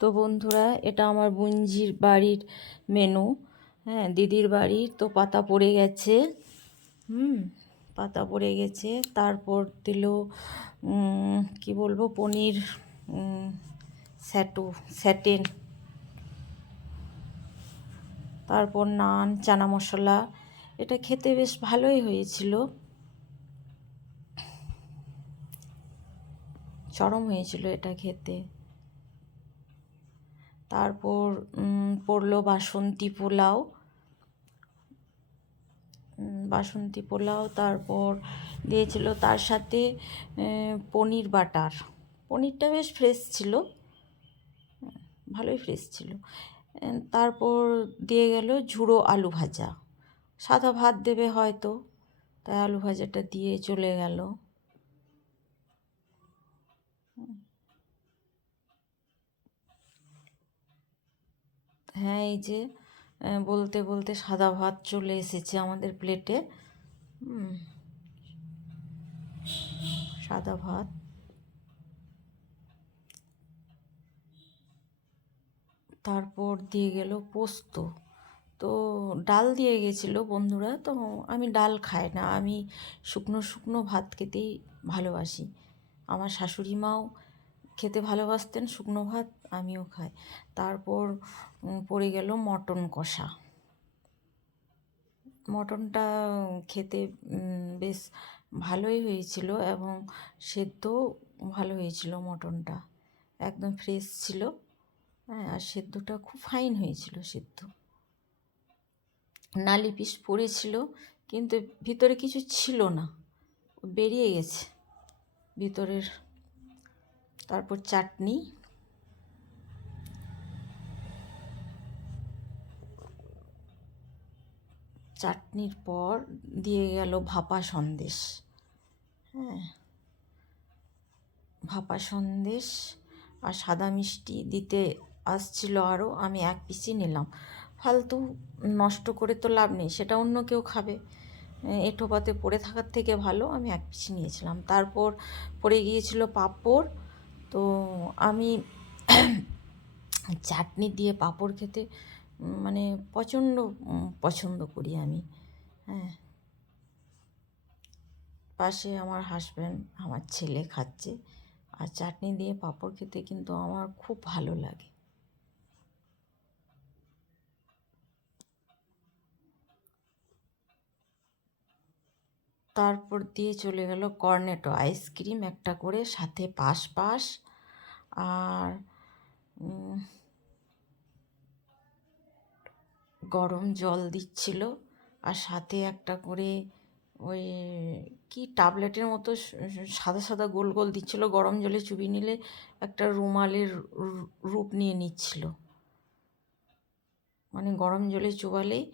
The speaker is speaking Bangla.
তো বন্ধুরা, এটা আমার বুঞ্জির বাড়ির মেনু। হ্যাঁ, দিদির বাড়ির তো পাতা পড়ে গেছে। পাতা পড়ে গেছে। তারপর দিল কি বলবো, পনির স্যাটেন, তারপর নান, চানা মশলা। এটা খেতে বেশ ভালোই হয়েছিল, চরম হয়েছিল এটা খেতে। তারপর পড়লো বাসন্তী পোলাও। তারপর দিয়েছিল তার সাথে পনির বাটার। পনিরটা বেশ ফ্রেশ ছিল, ভালোই ফ্রেশ ছিল। তারপর দিয়ে গেল ঝুড়ো আলু ভাজা। সাদা ভাত দেবে হয়তো, তাই আলু ভাজাটা দিয়ে চলে গেল। হ্যাঁ, এই যে বলতে বলতে সাদা ভাত চলে এসেছে আমাদের প্লেটে। সাদা ভাত। তারপর দিয়ে গেল পোস্ত। তো ডাল দিয়ে গেছিলো বন্ধুরা, তো আমি ডাল খাই না, আমি শুকনো শুকনো ভাত খেতেই ভালোবাসি। আমার শাশুড়ি মাও খেতে ভালোবাসতেন শুকনো ভাত, আমিও খাই। তারপর পড়ে গেল মটন কষা। মটনটা খেতে বেশ ভালোই হয়েছিল এবং সেদ্ধও ভালো হয়েছিল। মটনটা একদম ফ্রেশ ছিল, হ্যাঁ, আর সেদ্ধটা খুব ফাইন হয়েছিল। সেদ্ধ নালি পিস পড়েছিল, কিন্তু ভিতরে কিছু ছিল না, বেরিয়ে গেছে ভিতরের। তারপর চাটনির পর দিয়ে গেল ভাপা সন্দেশ। হ্যাঁ, ভাপা সন্দেশ আর সাদা মিষ্টি দিতে আসছিল আরও, আমি এক পিসই নিলাম। ফালতু নষ্ট করে তো লাভ নেই, সেটা অন্য কেউ খাবে। এঁঠো পাতে পড়ে থাকার থেকে ভালো আমি এক পিসই নিয়েছিলাম। তারপর পড়ে গিয়েছিল পাঁপড়। তো আমি চাটনি দিয়ে পাঁপড় খেতে মানে প্রচণ্ড পছন্দ করি আমি। হ্যাঁ, পাশে আমার হাজব্যান্ড, আমার ছেলে খাচ্ছে, আর চাটনি দিয়ে পাঁপড় খেতে কিন্তু আমার খুব ভালো লাগে। তারপর দিয়ে চলে গেল কর্নেটো আইসক্রিম একটা করে, সাথে পাশ আর গরম জল দিচ্ছিল, আর সাথে একটা করে ওই কি ট্যাবলেটের মতো সাদা সাদা গোল গোল দিচ্ছিল, গরম জলে চুবিয়ে নিলে একটা রুমালের রূপ নিয়ে নিচ্ছিল। মানে গরম জলে চুবালেই